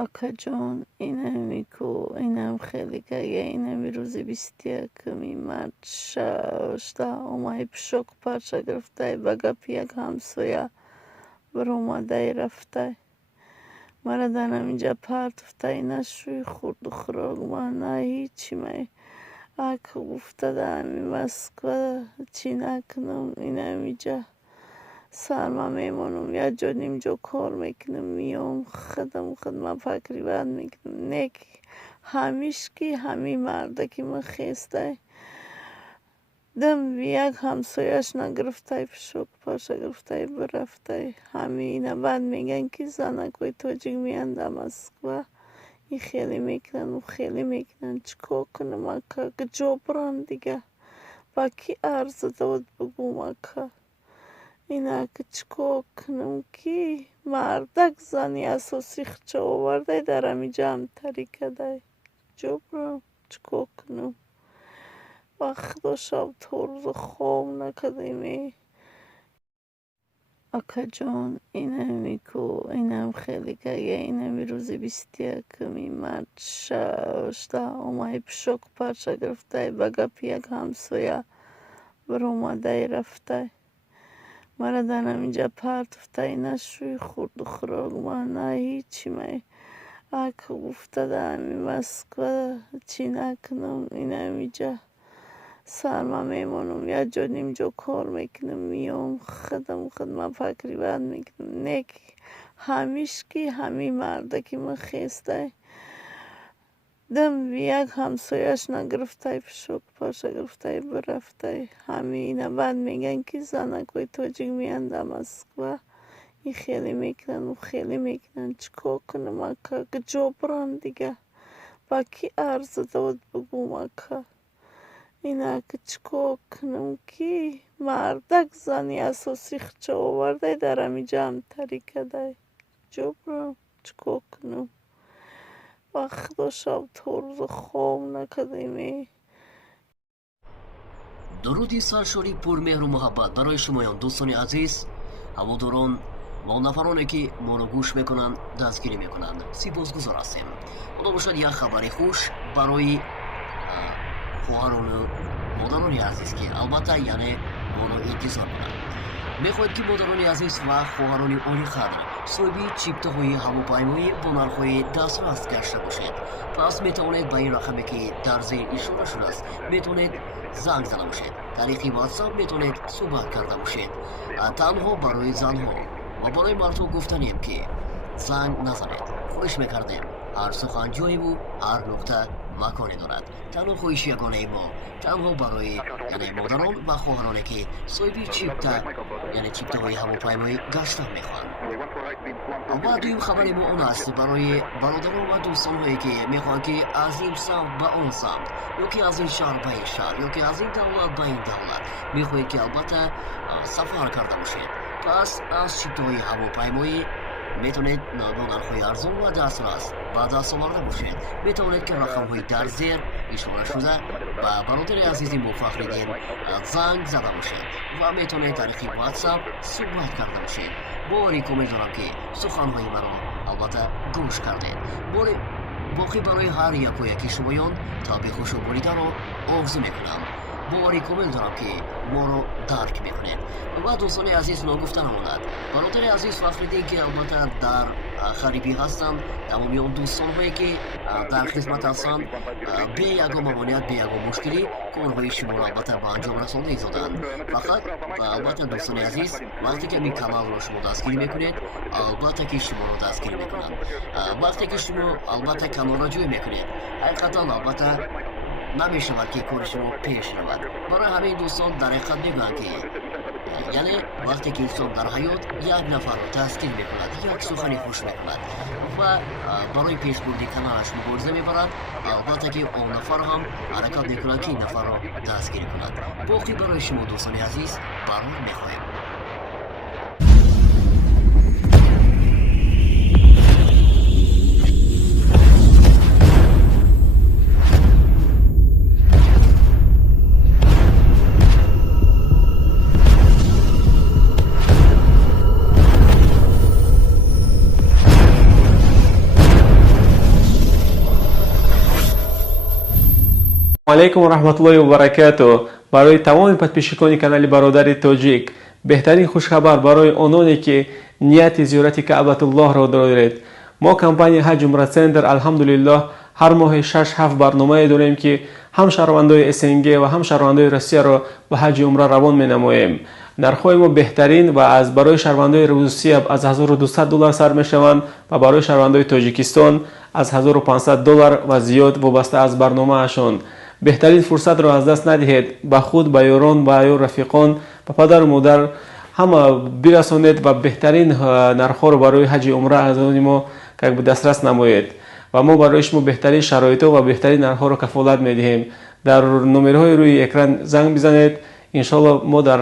آقا جان اینمی کو اینم خیلی که اینمی روزی 21 مرد شاشته اومای پشک پارچه گرفته بگا پیک همسویا بروماده رفته مرا دنم اینجا پارتفتای نشوی خورد و خراغ من نه هیچی می اکا افتاده همی مسکو چی نکنم اینم اینجا سرما میمونم یا جا نیم جا کار میکنم میام خدمه فکری بند میکنم نیک همیش که همی مرده که من خیسته دم یک همسایش نگرفته پشک پاشه گرفته برفته همی اینه بند میگن که زنکوی توجیک میان در مسکو این خیلی میکنن و خیلی میکنن چکا کنم اکا که جا بران دیگه با کی عرض داد بگوم اکا اینا که چکا کنم که مردک زنی اساسی خچه آورده در همی جمع طریقه ده جا بران چکا کنم وقت و شب طرز خواب نکدیمی آقا جان اینمی کو اینم خیلی که اینمی روزی 21 مرد شاشته اومای پشک پارچه گرفته بگا پیک همسویا بروماده رفته مرا دنم اینجا پارتفتای نشوی خورد و خراغ من نه هیچی می اکا افتاده همی مسکو چی نکنم اینم اینجا سرما میمونم یا جا نیم جا کار میکنم میام خدمه فکری بند میکنم نیک همیش که همی مرده که من خیسته دم یک همسایش نگرفته پشک پاشه گرفته برفته همی اینه بند میگن که زنکوی توجیک میان در مسکو این خیلی میکنن و خیلی میکنن چکا کنم اکا که جا بران دیگه با کی عرض داد بگوم اکا اینا که چکا کنم که مردک زنی اساسی خچه آورده در همی جمع طریقه ده جا بران چکا کنم وقت و شب طرز خواب نکدیمی درودی سرشاری پر مهر و محبت برای شمایان دوستان عزیز هواداران و نفرانی که ما رو گوش میکنن دستگیری میکنن سپاسگزار هستیم. خدا باشد یک خبر خوش برای خواهران و مادران عزیز که البته یعنی ما رو انتظار کنند. میخواهید که مادران عزیز و خواهران عالی قدر صاحب چیپته‌های هواپیمایی با نرخ‌های دسترس گشته باشید. پس میتوانید به این رقمی که در زیر اشاره شده است میتونید زنگ زده باشید. طریق واتساپ میتونید صحبت کرده باشید. تنها برای زنها و برای مردها گفتنیم که زنگ نزنید. خواهش میکردیم هر سخن جایی و هر نقطه مکانی دارد. تنها خواهش یگانه ما تنها برای یعنی مادران و خواهرانی که صاحب چیپته یعنی چیپته های هواپیمایی گشتن میخوان. و دویم خبر ما اون است برای برادران و دوستان هایی که میخوان که از این سمت به آن سمت یا که از این شهر به این شهر یا که از این دولت به این دولت میخواهید که البته سفر کرده باشید. پس از چیپته های هواپیمایی میتونید با نرخ‌های ارزان و دسترس به دست آورده باشید. میتونید که رقم‌های در زیر اشاره شده و برادر عزیز ما فخرالدین زنگ زده باشید و میتونید طریق واتساپ صحبت کرده باشید. باریک امیدوارم که سخن‌های مرا البته گوش کردید. باقی برای هر یک و یکی شمایان تا خوش و بریده را آرزو میکنم. باریک امیدوارم که ما رو درک میکنید. و دوستان عزیز نگفته نماند برادر عزیز فخرالدین که البته در غریبی هستند تمامی دوستان هایی که در خدمت هستند بی یگان ممانعت بی یگان مشکلی کارهای شما را البته به انجام رسانده ایزادند. فقط البته دوستان عزیز وقتی که این کانال رو شما دستگیری میکنید البته که شما رو دستگیری میکنند. وقتی که شما البته کانال را جوی میکنید حقیقتا البته نمیشود که کار شما پیش رود. برای همین دوستان در حقیقت میگویند که یعنی وقتی که انسان در حیات یک نفر رو تسکین میکند یک سخنی خوش میکند و برای پیش بردی کانالش مبارزه میبرد البته که اون نفر هم حرکت میکند که این نفر رو دستگیری کند. باقی برای شما دوستان عزیز برای میخواهیم. علیکم و رحمت الله و برکاته. برای تمام подписчикони канали برادر توجیک، بهترین خوشخبر برای آنانی که نیت زیارت کعبةالله را دارید. ما کمپانی حج عمره سنتر الحمدلله هر ماه 6-7 برنامه داریم که هم شهروندان SNG و هم شهروندان روسیه را به حج عمره روان می‌نماییم. نرخ‌های ما بهترین و از برای شهروندان روسیه از $1200 سر می‌شوند و برای شهروندان تاجیکستان از $1500 و زیاد وابسته از برنامه‌شان. بهترین فرصت را از دست ندهید. به خود، به یاران، به رفیقان، به پدر و مادر همه برسانید و بهترین نرخ‌ها را برای حج عمره از ما که به دسترس نمایید و ما برای شما بهترین شرایط و بهترین نرخ‌ها را کفالت می‌دهیم. در نمرهای روی اکران زنگ بزنید. ان شاء الله ما در